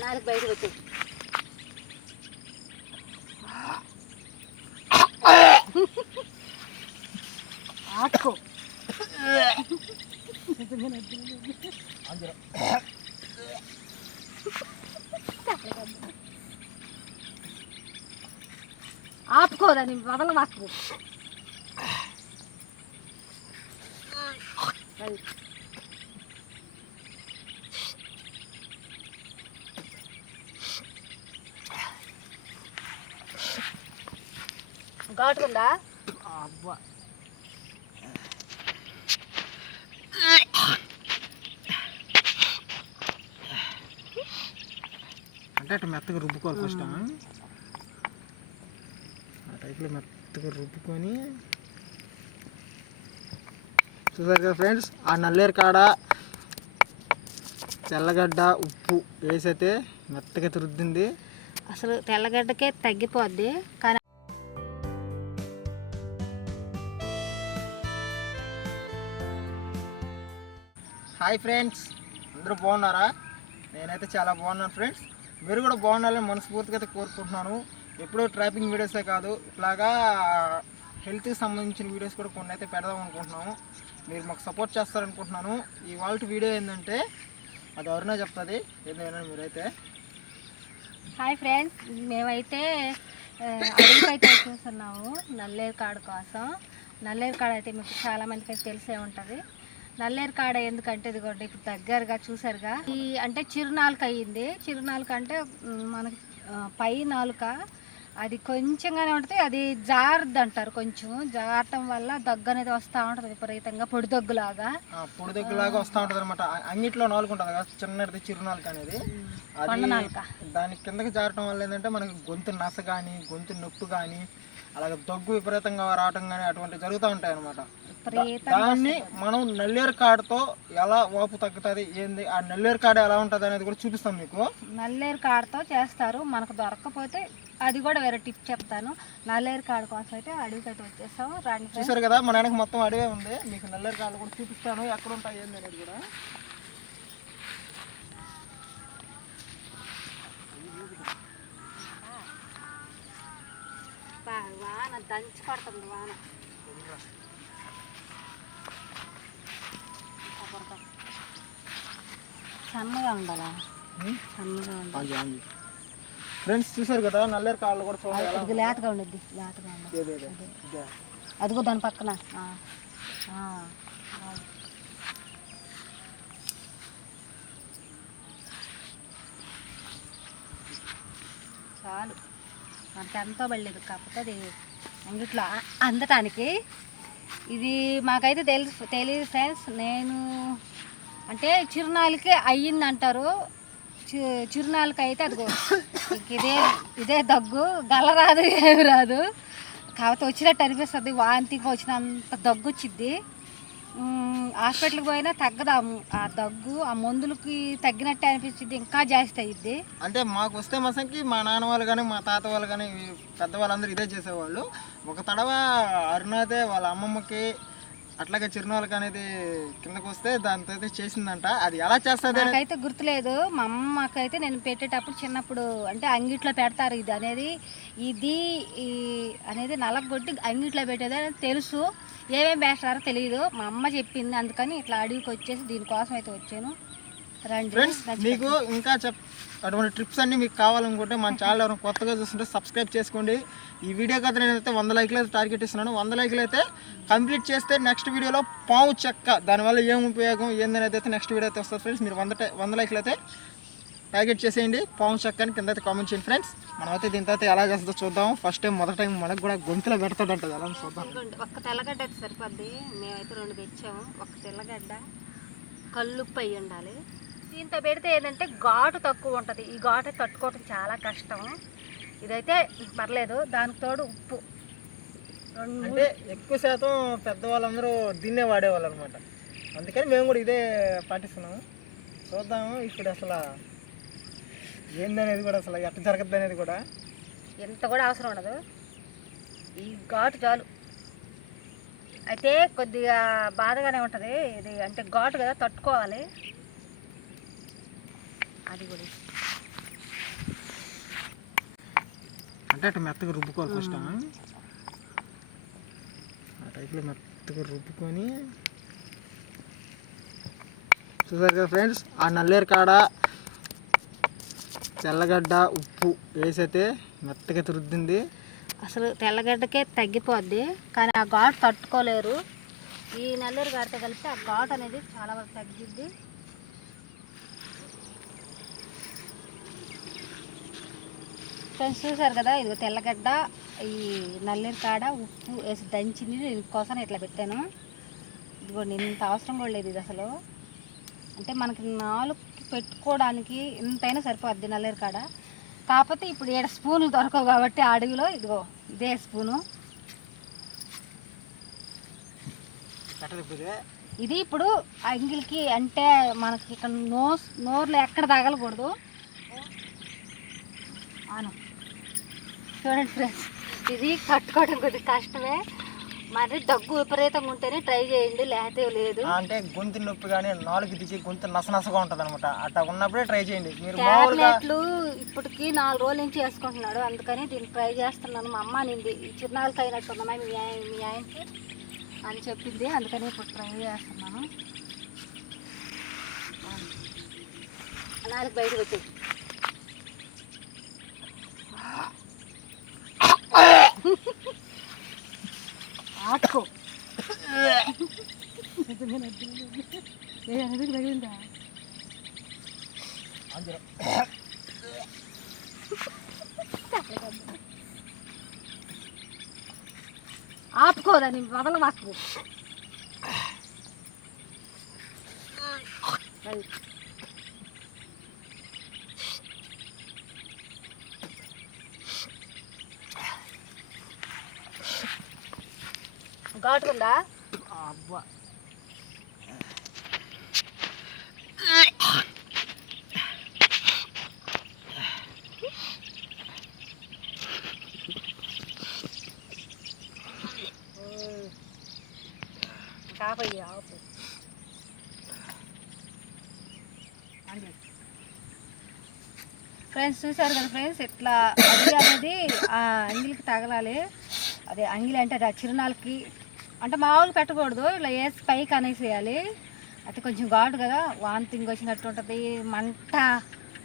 నాలుగు బయటకు వచ్చాయి ఆడుకో ఆపుకోదని వదల వాకు అబ్బా. అంటే అట్లా మెత్తగా రుబ్బుకోవాలి ఫస్ట్ ఆ? టైప్లో మెత్తగా రుబ్బుకొని చూసారు కదా ఫ్రెండ్స్ ఆ నల్లేరు కాడ తెల్లగడ్డ ఉప్పు వేసైతే మెత్తగా రుద్దింది అసలు తెల్లగడ్డకే తగ్గిపోద్ది కానీ హాయ్ ఫ్రెండ్స్ అందరూ బాగున్నారా? నేనైతే చాలా బాగున్నాను ఫ్రెండ్స్. మీరు కూడా బాగుండాలని మనస్ఫూర్తిగా అయితే కోరుకుంటున్నాను. ఎప్పుడూ ట్రాపింగ్ వీడియోసే కాదు ఇట్లాగా హెల్త్కి సంబంధించిన వీడియోస్ కూడా కొన్ని అయితే పెడదాం అనుకుంటున్నాము. మీరు మాకు సపోర్ట్ చేస్తారనుకుంటున్నాను. ఈ వాల్ట్ వీడియో ఏంటంటే అది ఎవరైనా చెప్తుంది. ఏదైనా మీరైతే. హాయ్ ఫ్రెండ్స్ మేమైతే ఆ, అడవికైతే చూస్తున్నాము నల్లేరు కాడ కోసం. నల్లేరు కాడ అయితే మీకు చాలా మందికి తెలిసే ఉంటుంది. నల్లేరు కాడ ఎందుకంటే ఇదిగోండి ఇప్పుడు దగ్గరగా చూసారుగా. ఈ అంటే చిరునాలుక అయ్యింది. చిరునాలుక అంటే మనకి పై నాలుక. అది కొంచెంగానే ఉంటుంది అది జారద్దు అంటారు కొంచెం. జారటం వల్ల దగ్గు అనేది వస్తూ ఉంటుంది విపరీతంగా పొడి దగ్గులాగా. ఆ, పొడి దగ్గరలాగా వస్తూ ఉంటుంది అనమాట అంగిట్లో నాలుగు ఉంటుంది కదా చిన్నది చిరునాలుక అనేది. దాని కిందకి జారటం వల్ల ఏంటంటే మనకి గొంతు నస కానీ గొంతు నొప్పి కానీ అలాగే దగ్గు విపరీతంగా రావటం కానీ అటువంటివి జరుగుతూ ఉంటాయి అనమాట దాన్ని మనం నల్లేరు కాడతో ఎలా వాపు తగ్గుతుంది ఏంది ఆ నల్లేరు కాడ ఎలా ఉంటుంది అనేది కూడా చూపిస్తాం మీకు. నల్లేరు కాడతో చేస్తారు మనకు దొరకకపోతే అది కూడా వేరే టిప్ చెప్తాను. నల్లేరు కాడ కోసం అయితే అడవికి అయితే వచ్చేస్తాం రండి. చూసారు కదా మన వెనక మొత్తం అడిగే ఉంది. మీకు నల్లేరు కాడలు కూడా చూపిస్తాను. ఎక్కడ ఉంటాయి ఏంది అనేది కూడా. వాన దంచి పడుతుంది వాన. సన్నగా ఉండాలా? సన్నగా ఉండాలి ఫ్రెండ్స్ చూసారు కదా నల్లేరు కాళ్ళు కూడా చూడండి ఎలా ఇది లేతగా ఉండద్ది లేతగా ఉండదు. అదిగో దాని పక్కన. చాలు. మనకి ఎంతో పడలేదు కాకపోతే అది అంగిట్లో అందటానికి. ఇది మాకైతే తెలుసు తెలియదు ఫ్రెండ్స్ నేను అంటే చిరునాళ్ళకి అయ్యింది అంటారు చి- చిరునాళ్ళకి అయితే అదిగో ఇదే ఇదే దగ్గు గల రాదు ఏమి రాదు. కాకపోతే వచ్చినట్టు అనిపిస్తుంది వాంతికి వచ్చినంత దగ్గు వచ్చింది హాస్పిటల్కి పోయినా తగ్గదాము. ఆ దగ్గు ఆ మందులకి తగ్గినట్టే అనిపించింది ఇంకా జాస్తి అయ్యిద్ది అంటే మాకు వస్తే మసంకి మా నాన్న వాళ్ళు కానీ మా తాత వాళ్ళు కానీ పెద్దవాళ్ళందరూ ఇదే చేసేవాళ్ళు. ఒక తడవ అరుణాదే వాళ్ళ అమ్మమ్మకి అట్లాగే చిరునాళ్ళకి అనేది కిందకు వస్తే దాంతో అయితే చేసిందంట. అది ఎలా చేస్తుంది? నాకైతే గుర్తులేదు. మా అమ్మకైతే నేను పెట్టేటప్పుడు చిన్నప్పుడు అంటే అంగిట్లో పెడతారు ఇది అనేది. ఇది ఈ అనేది నలగొట్టి అంగిట్లో పెట్టేది అనేది తెలుసు. ఏమేమి వేస్తారో తెలియదు మా అమ్మ చెప్పింది. అందుకని ఇట్లా అడవికి వచ్చేసి దీనికోసం అయితే వచ్చాను. రండి. ఫ్రెండ్స్ మీకు ఇంకా చెప్ అటువంటి ట్రిప్స్ అన్ని మీకు కావాలనుకుంటే మన ఛానల్ ఎవరైనా కొత్తగా చూస్తుంటే సబ్స్క్రైబ్ చేసుకోండి. ఈ వీడియో కథ నేనైతే వంద లైక్లు అయితే టార్గెట్ ఇస్తున్నాను. వంద లైక్లు అయితే కంప్లీట్ చేస్తే నెక్స్ట్ వీడియోలో పావు చెక్క. దానివల్ల ఏం ఉపయోగం? ఏందనేది అయితే నెక్స్ట్ వీడియో అయితే వస్తుంది ఫ్రెండ్స్ మీరు వంద వంద లైక్లు అయితే టార్గెట్ చేసేయండి. పావు చెక్క అని కింద అయితే కామెంట్ చేయండి ఫ్రెండ్స్ మనమైతే దీని తర్వాత ఎలా చేస్తుందో చూద్దాం. ఫస్ట్ టైం మొదటి టైం మనకు కూడా గొంతులో పెడతాడంట ఎలా అని చూద్దాం. ఒక ఒక్క తెల్లగడ్డ అయితే సరిపోద్ది. మేమైతే రెండు తెచ్చాము. ఒక్క తెల్లగడ్డ కల్లుప్పు అయి ఉండాలి. దీంతో పెడితే ఏంటంటే ఘాటు తక్కువ ఉంటుంది. ఈ ఘాటు తట్టుకోవడం చాలా కష్టం. ఇదైతే పర్లేదు. దానికి తోడు ఉప్పు. అంటే ఎక్కువ శాతం పెద్దవాళ్ళందరూ దీన్నే వాడేవాళ్ళు అనమాట అందుకని మేము కూడా ఇదే పాటిస్తున్నాము. చూద్దాము ఇప్పుడు అసలు ఏందనేది కూడా అసలు ఎట్ట జరగద్దు అనేది కూడా. ఎంత కూడా అవసరం ఉండదు. ఈ ఘాటు చాలు. అయితే కొద్దిగా బాధగానే ఉంటుంది. ఇది అంటే ఘాటు కదా తట్టుకోవాలి. అది కూడా అంటే అటు మెత్తగా రుబ్బుకోవాలి ఫస్ట్ ఆ? టైప్లో మెత్తగా రుబ్బుకొని చూసారు కదా ఫ్రెండ్స్ ఆ నల్లేరు కాడ తెల్లగడ్డ ఉప్పు వేసైతే మెత్తగా తురుద్ది అసలు తెల్లగడ్డకే తగ్గిపోద్ది కానీ ఆ ఘాటు తట్టుకోలేరు. ఈ నల్లేరు గారితో కలిపి ఆ ఘాట్ అనేది చాలా వరకు తగ్గిద్ది. ఫ్రెండ్స్ చూసారు కదా? ఇది తెల్లగడ్డ ఈ నల్లేరు కాడ ఉప్పు వేసి దంచింది. దీనికోసం ఇట్లా పెట్టాను. ఇదిగోండి ఇంత అవసరం కూడా లేదు ఇది అసలు. అంటే మనకి నాలుగు పెట్టుకోవడానికి ఇంతైనా సరిపోద్ది నల్లేరు కాడ. కాకపోతే ఇప్పుడు ఏడు స్పూన్లు దొరకవు కాబట్టి ఆ అడవిలో ఇదిగో ఇదే స్పూను. ఇది ఇప్పుడు అంగిల్కి అంటే మనకి ఇక్కడ నోస్ నోర్లు ఎక్కడ తగలకూడదు. ఆను. చూడండి ఫ్రెండ్స్ ఇది కట్టుకోవడం కొద్దిగా కష్టమే. మరి దగ్గు విపరీతంగా ఉంటేనే ట్రై చేయండి లేకపోతే లేదు. అంటే గొంతు నొప్పి కానీ నాలుగు దిగి గొంతు నసనసగా ఉంటుంది అనమాట అట్లా ఉన్నప్పుడే ట్రై చేయండి. మీరు ట్యాబ్లెట్లు ఇప్పటికి నాలుగు రోజుల నుంచి వేసుకుంటున్నాడు. అందుకని దీన్ని ట్రై చేస్తున్నాను. మా అమ్మ నింది చిరునాళ్ళకి అయినట్టున్నామా మీ మీ ఆయనకి అని చెప్పింది. అందుకని ఇప్పుడు ట్రై చేస్తున్నాను. నాలుగు బయటకు వచ్చాయి. ఆటుకో తగిలిందా అందులో ఆపుకోదని వదల ఘాటుకుందా? అబ్బా. ఆపు. ఫ్రెండ్స్ చూసారు కదా ఫ్రెండ్స్ ఇట్లా అది అనేది ఆ అంగిలికి తగలాలి. అదే అంగిలి అంటే అది ఆ చిరునాళ్ళకి అంటే మామూలు పెట్టకూడదు. ఇలా వేసి పైకి అనేసేయాలి. అయితే కొంచెం ఘాటు కదా. వాంతింగ్ వచ్చినట్టు ఉంటుంది. మంట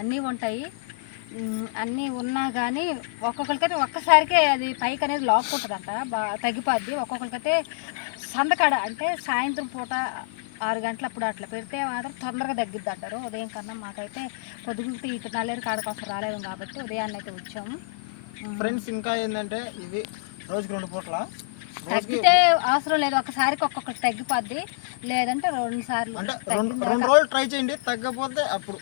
అన్నీ ఉంటాయి. అన్నీ ఉన్నా కానీ ఒక్కొక్కరికైతే ఒక్కసారికే అది పైకి అనేది లాక్కుంటుందంట బాగా తగ్గిపోద్ది. ఒక్కొక్కరికైతే సందకాడ అంటే సాయంత్రం పూట ఆరు గంటల అప్పుడు అట్లా పెడితే మాత్రం తొందరగా తగ్గిద్ది అంటారు ఉదయం కన్నా మాకైతే పొద్దుగుంటే ఇటు నల్లేరు కాడ కోసం రాలేదు కాబట్టి ఉదయాన్నే అయితే వచ్చాము. ఫ్రెండ్స్ ఇంకా ఏంటంటే ఇవి రోజుకి రెండు పూట్ల? తగ్గితే అవసరం లేదు. ఒకసారికి ఒక్కొక్కటి తగ్గిపోద్ది. లేదంటే రెండు సార్లు అంటే రెండు రోజులు ట్రై చేయండి. తగ్గకపోతే అప్పుడు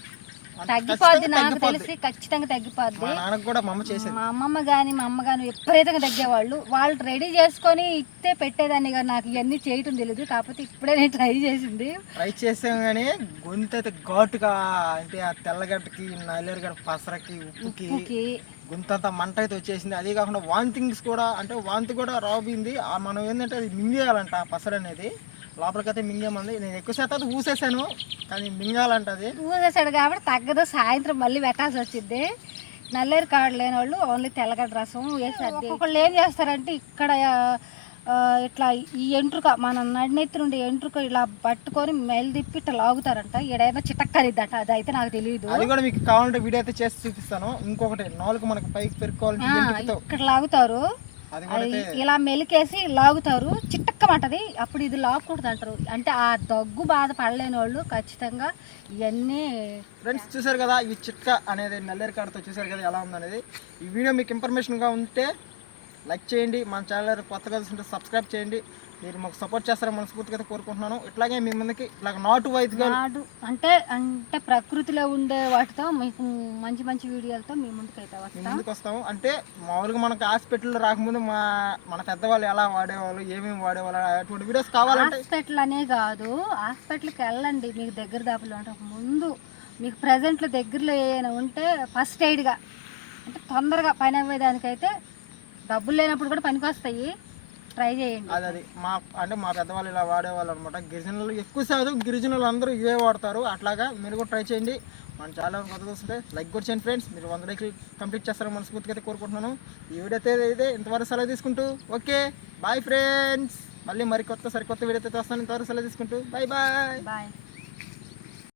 తగ్గిపోద్ది నాకు. తెలిసి ఖచ్చితంగా తగ్గిపోద్ది. మా కూడా అమ్మమ్మ కానీ మా అమ్మ కానీ విపరీతంగా తగ్గేవాళ్ళు. వాళ్ళు రెడీ చేసుకొని ఇస్తే పెట్టేదాన్ని కానీ నాకు. ఇవన్నీ చేయటం తెలియదు కాకపోతే ఇప్పుడే నేను ట్రై చేసింది. ట్రై చేసాం కానీ గొంతు అయితే ఘాటుగా అంటే ఆ తెల్లగడ్డకి నల్లేరుగడ్డ పసరకి ఉప్పుకి ఉప్పుకి గొంతు అంతా మంట అయితే వచ్చేసింది. అదే కాకుండా వాంతింగ్స్ కూడా అంటే వాంతి కూడా రాబోయింది. ఆ మనం ఏంటంటే అది మింగేయాలంట ఆ పసరు అనేది. లోపలికైతే మింగేమంది. నేను ఎక్కువ శాతం అది ఊసేసాను కానీ మింగాలంట అది. ఊసేసాడు కాబట్టి తగ్గదు. సాయంత్రం మళ్ళీ పెట్టాల్సి వచ్చింది. నల్లేరు కాడు లేని వాళ్ళు ఓన్లీ తెల్లగడ్డ రసం వేసి ఒక్కొక్కళ్ళు ఏం చేస్తారంటే ఇక్కడ ఇట్లా ఈ ఎంట్రుక మన నడినెత్తి నుండి ఎంట్రుక ఇలా పట్టుకొని మెల్లి తిప్పి ఇట్లా లాగుతారంట. ఏడైనా చిటక్కరిద్దట అది అయితే నాకు తెలియదు అది కూడా మీకు కావాలంటే వీడియో అయితే చేసి చూపిస్తాను. ఇంకొకటి నాలుగు మనకి పైకి పెరుక్కోవాలంటే ఎంటికతో ఇక్కడ లాగుతారు. ఇలా మెలికేసి లాగుతారు. చిట్టక్కమంటది అప్పుడు ఇది లాక్కూడదు అంటారు అంటే ఆ దగ్గు బాధ పడలేని వాళ్ళు ఖచ్చితంగా ఇవన్నీ ఫ్రెండ్స్ చూసారు కదా ఈ చిట్కా అనేది నల్లేరు కాడతో చూసారు కదా ఎలా ఉందనేది. ఈ వీడియో మీకు ఇన్ఫర్మేషన్గా ఉంటే లైక్ చేయండి మన ఛానల్ కొత్తగా చూస్తుంటే సబ్స్క్రైబ్ చేయండి. మీరు మాకు సపోర్ట్ చేస్తారని మనస్ఫూర్తిగా అయితే కోరుకుంటున్నాను. ఇట్లాగే మీ ముందుకి ఇట్లా నాటు వైద్యుగా నాడు అంటే అంటే ప్రకృతిలో ఉండే వాటితో మీకు మంచి మంచి వీడియోలతో మీ ముందుకైతే మీ వస్తాం. ముందుకు వస్తాము. అంటే మామూలుగా మనకి హాస్పిటల్లో రాకముందు మా మన పెద్దవాళ్ళు ఎలా వాడేవాళ్ళు ఏమేమి వాడేవాళ్ళు అటువంటి వీడియోస్ కావాలంటే హాస్పిటల్ అనే కాదు హాస్పిటల్కి వెళ్ళండి. మీకు దగ్గర దాపులో అంటే ముందు మీకు ప్రజెంట్లో దగ్గరలో ఏమైనా ఉంటే ఫస్ట్ ఎయిడ్గా అంటే తొందరగా పని అవ్వేదానికైతే డబ్బులు లేనప్పుడు కూడా పనికి వస్తాయి ట్రై చేయండి. అది అది. మా అంటే మా పెద్దవాళ్ళు ఇలా వాడేవాళ్ళు అనమాట గిరిజనులు ఎక్కువ శాతం గిరిజనులు అందరూ ఇవే వాడతారు. అట్లాగా మీరు కూడా ట్రై చేయండి. మన ఛానల్ కొత్త వస్తుంటే లైక్ కూడా చేయండి ఫ్రెండ్స్ మీరు వంద లైక్లు కంప్లీట్ చేస్తారని మనస్ఫూర్తిగా అయితే కోరుకుంటున్నాను. ఈ వీడియో అయితే అయితే ఇంతవరకు సెలవు తీసుకుంటూ ఓకే? బాయ్ ఫ్రెండ్స్ మళ్ళీ మరి కొత్త సరికొత్త వీడియో అయితే వస్తాను ఇంతవరకు సెలవు తీసుకుంటూ. Bye bye bye